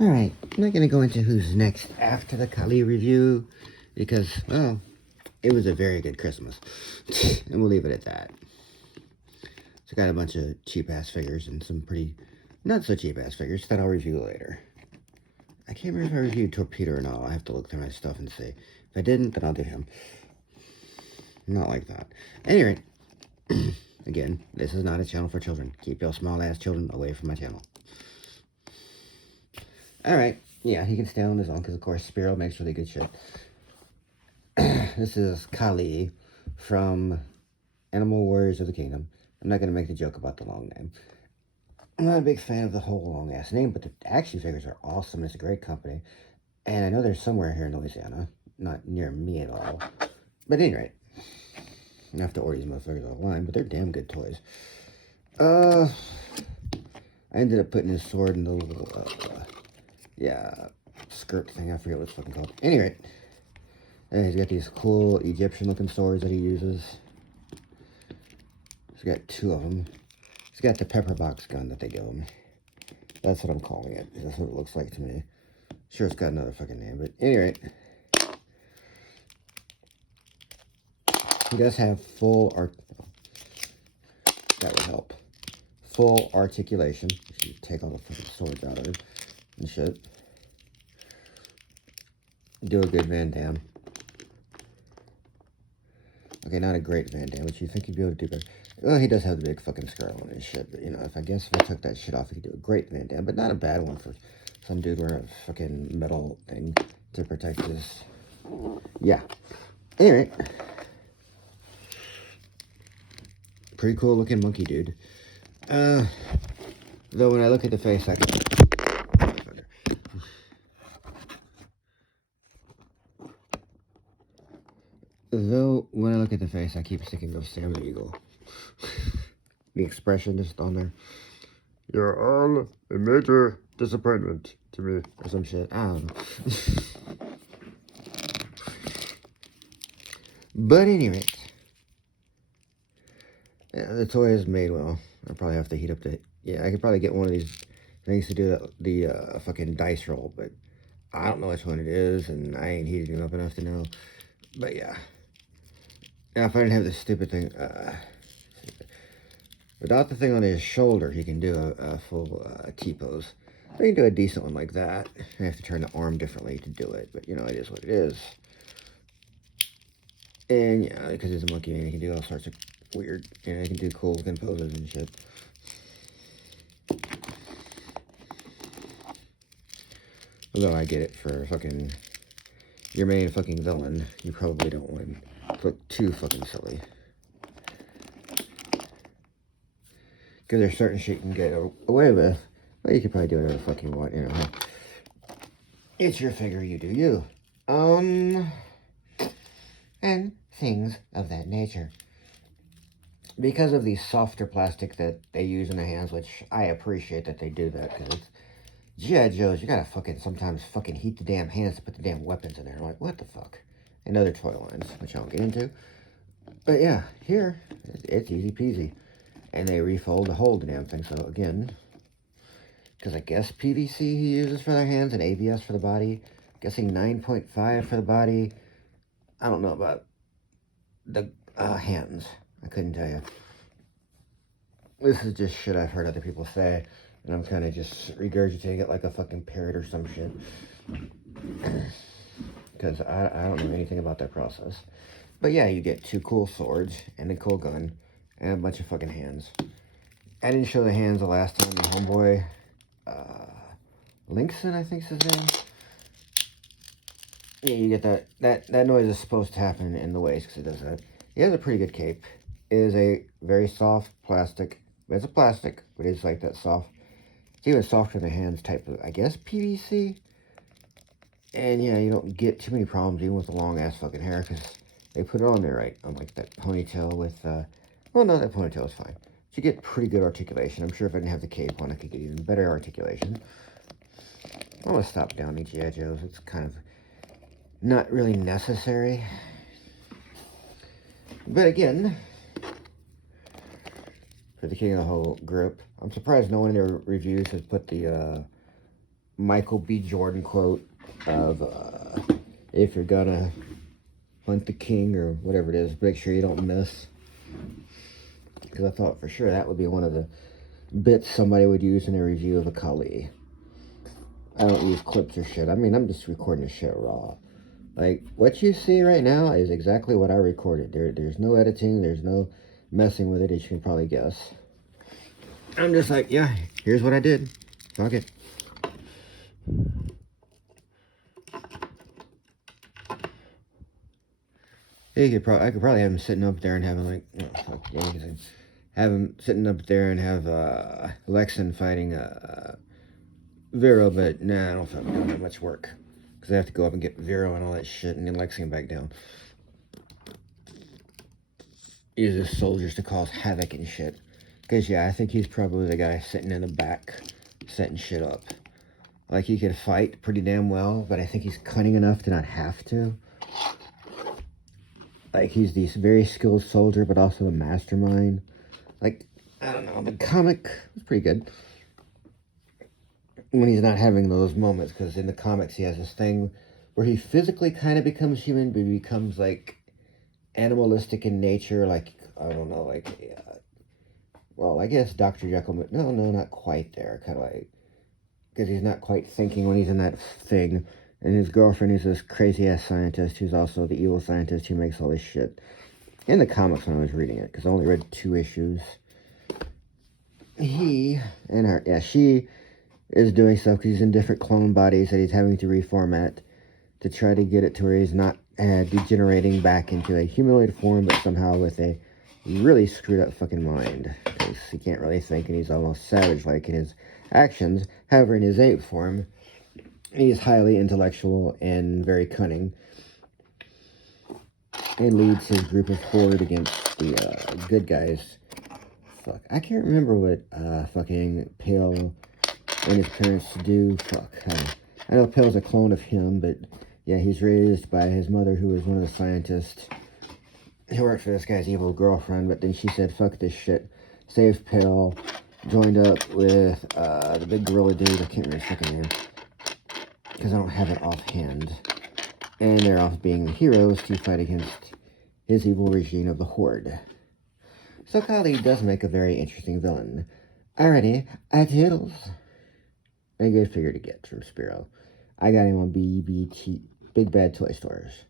Alright, I'm not going to go into who's next after the Kal Lee review because, well, it was a very good Christmas. And we'll leave it at that. So I got a bunch of cheap-ass figures and some pretty not-so-cheap-ass figures that I'll review later. I can't remember if I reviewed Torpedo or not. I'll have to look through my stuff and see. If I didn't, then I'll do him. Not like that. Anyway, again, this is not a channel for children. Keep your small-ass children away from my channel. Alright, yeah, he can stay on his own because, of course, Spiro makes really good shit. This is Kal Lee from Animal Warriors of the Kingdom. I'm not going to make the joke about the long name. I'm not a big fan of the whole long-ass name, but the action figures are awesome. It's a great company. And I know there's somewhere here in Louisiana. Not near me at all. But anyway, I have to order these motherfuckers offline, but they're damn good toys. I ended up putting his sword in the little, skirt thing. I forget what it's fucking called. Anyway, he's got these cool Egyptian-looking swords that he uses. He's got two of them. He's got the pepper box gun that they give him. That's what I'm calling it. That's what it looks like to me. Sure, it's got another fucking name, but anyway. He does have that would help. Full articulation. You take all the fucking swords out of him and shit. Do a good Van Damme. Okay, not a great Van Damme, but you think he'd be able to do better. Well, he does have the big fucking skull on his shit, but, you know, if I took that shit off, he could do a great Van Damme, but not a bad one for some dude wearing a fucking metal thing to protect his... Yeah. Anyway. Pretty cool looking monkey dude. Though when I look at the face, I can... Though, when I look at the face, I keep thinking of Sam the Eagle. The expression just on there. You're all a major disappointment to me. Or some shit. I don't know. But anyway. Yeah, the toy is made well. I'll probably have to heat up the... Yeah, I could probably get one of these things to do the fucking dice roll, but I don't know which one it is, and I ain't heated him up enough to know. But yeah. Now, if I didn't have this stupid thing... without the thing on his shoulder, he can do a full T-pose. I can do a decent one like that. I have to turn the arm differently to do it, but you know, it is what it is. And yeah, because he's a monkey and he can do all sorts of weird, you know, he can do cool looking poses and shit. Although I get it, for fucking your main fucking villain, you probably don't want to look too fucking silly. Because there's certain shit you can get away with. Well, you could probably do whatever the fuck you want, you know. It's your figure, you do you. And things of that nature. Because of the softer plastic that they use in the hands, which I appreciate that they do that, because it's G.I. Joe's, you gotta sometimes fucking heat the damn hands to put the damn weapons in there. I'm like, what the fuck? And other toy lines, which I won't get into. But yeah, here, it's easy peasy. And they refold to hold the damn thing, so again, because I guess PVC he uses for their hands and ABS for the body. I'm guessing 9.5 for the body. I don't know about the hands. I couldn't tell you. This is just shit I've heard other people say, and I'm kind of just regurgitating it like a fucking parrot or some shit. Because I don't know anything about that process. But yeah, you get two cool swords, and a cool gun, and a bunch of fucking hands. I didn't show the hands the last time. The homeboy, Linkson, I think's his name. Yeah, you get that noise is supposed to happen in the waist, because it does that. He has a pretty good cape. It is a very soft plastic. It's a plastic, but it's like that soft. It's even softer than the hands type of, I guess, PVC. And yeah, you don't get too many problems even with the long ass fucking hair, because they put it on there right. Unlike that ponytail with, well, no, that ponytail is fine. So you get pretty good articulation. I'm sure if I didn't have the cape on, I could get even better articulation. I'm going to stop down the G.I. Joes. It's kind of not really necessary. But again, for the king of the whole group, I'm surprised no one in their reviews has put the Michael B. Jordan quote of, if you're gonna hunt the king or whatever it is, make sure you don't miss. Because I thought for sure that would be one of the bits somebody would use in a review of a Kal Lee. I don't use clips or shit. I mean, I'm just recording the shit raw. Like, what you see right now is exactly what I recorded. There's no editing. There's no messing with it, as you can probably guess. I'm just like, yeah, here's what I did. Fuck it. I could probably have him sitting up there and having like, oh, fuck, yeah, have him sitting up there and have Lexan fighting Vero, but nah, I don't think I'm doing that much work because I have to go up and get Vero and all that shit and then Lexan back down. Use his soldiers to cause havoc and shit. Because yeah, I think he's probably the guy sitting in the back setting shit up. Like, he can fight pretty damn well, but I think he's cunning enough to not have to. Like, he's this very skilled soldier, but also a mastermind. Like, I don't know, the comic was pretty good. When he's not having those moments, because in the comics he has this thing where he physically kind of becomes human, but he becomes, like, animalistic in nature, like, I don't know, like, well, I guess Dr. Jekyll, but no, not quite there, kind of like, because he's not quite thinking when he's in that thing. And his girlfriend is this crazy-ass scientist who's also the evil scientist who makes all this shit. In the comics when I was reading it, because I only read 2 issues. He and her, yeah, she is doing stuff because he's in different clone bodies that he's having to reformat to try to get it to where he's not degenerating back into a humanoid form, but somehow with a really screwed up fucking mind. Because he can't really think and he's almost savage-like in his actions. However, in his ape form, he's highly intellectual and very cunning, and leads his group of horde against the good guys. Fuck, I can't remember what fucking Pale and his parents do. Fuck, I know Pale's a clone of him, but yeah, he's raised by his mother, who was one of the scientists who worked for this guy's evil girlfriend. But then she said, "Fuck this shit," saved Pale, joined up with the big gorilla dude. I can't remember his fucking name, because I don't have it offhand. And they're off being heroes to fight against his evil regime of the Horde. So Kal Lee does make a very interesting villain. Alrighty, adios. A good figure to get from Spiro. I got him on BBT, Big Bad Toy Stores.